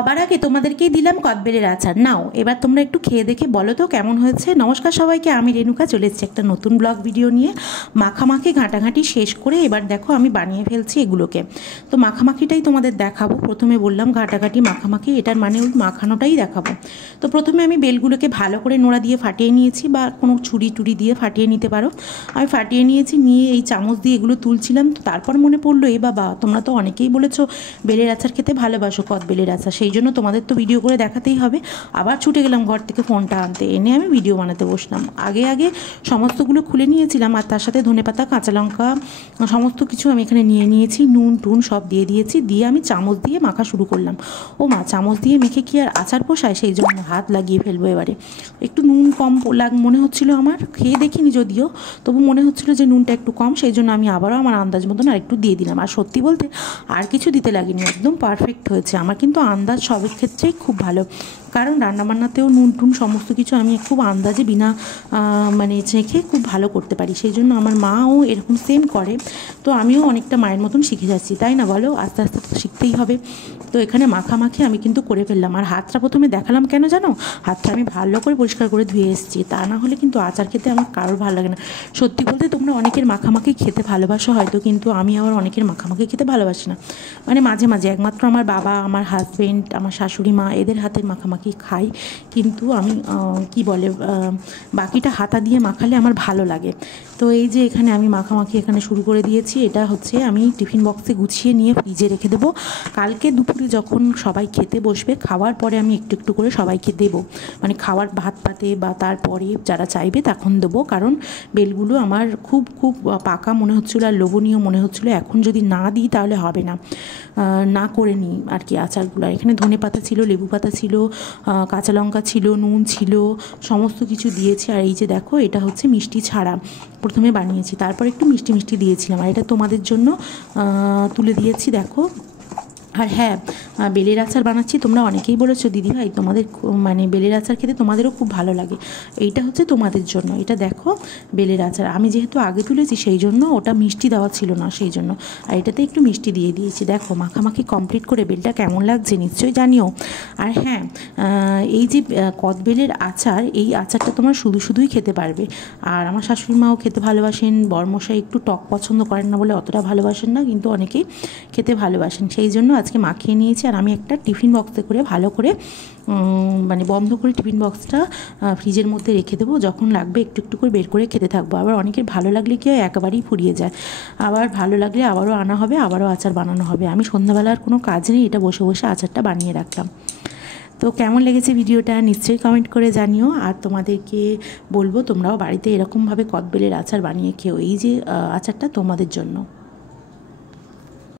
আবার আগে তোমাদেরকেই দিলাম কদবেলের আচার, নাও এবার তোমরা একটু খেয়ে দেখে বলো তো কেমন হয়েছে। নমস্কার সবাইকে, আমি রেণুকা চলে এসেছি একটা নতুন ব্লগ ভিডিও নিয়ে। মাখামাখি ঘাঁটাঘাঁটি শেষ করে এবার দেখো আমি বানিয়ে ফেলছি এগুলোকে। তো মাখামাখিটাই তোমাদের দেখাবো। প্রথমে বললাম ঘাঁটাঘাঁটি মাখামাখি, এটার মানে ওই মাখানোটাই দেখাবো। তো প্রথমে আমি বেলগুলোকে ভালো করে নোড়া দিয়ে ফাটিয়ে নিয়েছি, বা কোনো ছুরি টুরি দিয়ে ফাটিয়ে নিতে পারো। আমি ফাটিয়ে নিয়েছি, নিয়ে এই চামচ দিয়ে এগুলো তুলছিলাম। তো তারপর মনে পড়লো, এই বাবা তোমরা তো অনেকেই বলেছো বেলের আচার খেতে ভালোবাসো, কদবেলের আচার, সেই জন্য তোমাদের তো ভিডিও করে দেখাতেই হবে। আবার ছুটে গেলাম ঘর থেকে ফোনটা আনতে, এনে আমি ভিডিও বানাতে বসলাম। আগে সমস্তগুলো খুলে নিয়েছিলাম, আর তার সাথে ধনেপাতা, কাঁচা লঙ্কা সমস্ত কিছু আমি এখানে নিয়ে নিয়েছি, নুন টুন সব দিয়ে দিয়েছি। দিয়ে আমি চামচ দিয়ে মাখা শুরু করলাম। ও মা, চামচ দিয়ে মেখে কি আর আচার পোষায়? সেই জন্য হাত লাগিয়ে ফেলবো এবারে। একটু নুন কম মনে হচ্ছিলো আমার, খেয়ে দেখিনি যদিও, তবু মনে হচ্ছিলো যে নুনটা একটু কম, সেই জন্য আমি আবারও আমার আন্দাজ মতন আর একটু দিয়ে দিলাম। আর সত্যি বলতে আর কিছু দিতে লাগেনি, একদম পারফেক্ট হয়েছে। আমার কিন্তু আন্দাজ সবের ক্ষেত্রেই খুব ভালো, কারণ রান্নাবান্নাতেও নুন টুন সমস্ত কিছু আমি খুব আন্দাজে বিনা মানে চেখে খুব ভালো করতে পারি। সেই জন্য আমার মাও এরকম সেম করে। তো আমিও অনেকটা মায়ের মতন শিখে যাচ্ছি, তাই না বলো? আস্তে আস্তে তো শিখতেই হবে। তো এখানে মাখামাখি আমি কিন্তু করে ফেললাম। আর হাতটা প্রথমে দেখালাম কেন জানো? হাতটা আমি ভালো করে পরিষ্কার করে ধুয়ে এসেছি, তা না হলে কিন্তু আচার খেতে আমার কারোর ভালো লাগে না। সত্যি বলতে তোমরা অনেকের মাখামাখি খেতে ভালোবাসো হয়তো, কিন্তু আমি আবার অনেকের মাখামাখি খেতে ভালোবাসি না। মানে মাঝে মাঝে একমাত্র আমার বাবা, আমার হাজব্যান্ড, আমার শাশুড়ি মা এদের হাতের মাখামাখি খাই, কিন্তু আমি কি বলে বাকিটা হাতা দিয়ে মাখালে আমার ভালো লাগে। তো এই যে এখানে আমি মাখামাখি এখানে শুরু করে দিয়েছি। এটা হচ্ছে আমি টিফিন বক্সে গুছিয়ে নিয়ে ফ্রিজে রেখে দেবো। কালকে দুপুরে যখন সবাই খেতে বসবে, খাওয়ার পরে আমি একটু একটু করে সবাইকে দেবো, মানে খাওয়ার ভাত পাতে বা তারপরে যারা চাইবে তখন দেবো। কারণ বেলগুলো আমার খুব খুব পাকা মনে হচ্ছিলো আর লোভনীয় মনে হচ্ছিলো, এখন যদি না দিই তাহলে হবে না, না করে নিই আর কি আচারগুলো। এখানে ধনে পাতা ছিল, লেবু পাতা ছিল, কাঁচা লঙ্কা ছিল, নুন ছিল, সমস্ত কিছু দিয়েছি। আর এই যে দেখো, এটা হচ্ছে মিষ্টি ছাড়া প্রথমে বানিয়েছি, তারপর একটু মিষ্টি মিষ্টি দিয়েছিলাম, আর এটা তোমাদের জন্য তুলে দিয়েছি দেখো। আর হ্যাঁ, বেলের আচার বানাচ্ছি, তোমরা অনেকেই বলেছো দিদিভাই তোমাদের মানে বেলের আচার খেতে তোমাদেরও খুব ভালো লাগে। এইটা হচ্ছে তোমাদের জন্য, এটা দেখো বেলের আচার। আমি যেহেতু আগে তুলেছি সেই জন্য ওটা মিষ্টি দেওয়া ছিল না, সেই জন্য। আর এটাতে একটু মিষ্টি দিয়ে দিয়েছি। দেখো মাখামাখি কমপ্লিট করে বেলটা কেমন লাগছে নিশ্চয়ই জানিও। আর হ্যাঁ, এই যে কদবেলের আচার, এই আচারটা তোমরা শুধুই খেতে পারবে। আর আমার শাশুড়ি মাও খেতে ভালোবাসেন, বরমশাই একটু টক পছন্দ করেন না বলে অতটা ভালোবাসেন না, কিন্তু অনেকেই খেতে ভালোবাসেন, সেই জন্য আজকে মাখিয়ে নিয়েছি। আর আমি একটা টিফিন বক্সে করে ভালো করে মানে বন্ধ করে টিফিন বক্সটা ফ্রিজের মধ্যে রেখে দেবো, যখন লাগবে একটু একটু করে বের করে খেতে থাকবো। আবার অনেকের ভালো লাগলে কি হয়, একেবারেই ফুরিয়ে যায়। আবার ভালো লাগলে আবারও আনা হবে, আবারও আচার বানানো হবে। আমি সন্ধ্যাবেলার কোনো কাজ নেই, এটা বসে বসে আচারটা বানিয়ে রাখলাম। তো কেমন লেগেছে ভিডিওটা নিশ্চয়ই কমেন্ট করে জানিও। আর তোমাদেরকে বলবো তোমরাও বাড়িতে এরকমভাবে কদবেলের আচার বানিয়ে খেও, এই যে আচারটা তোমাদের জন্য।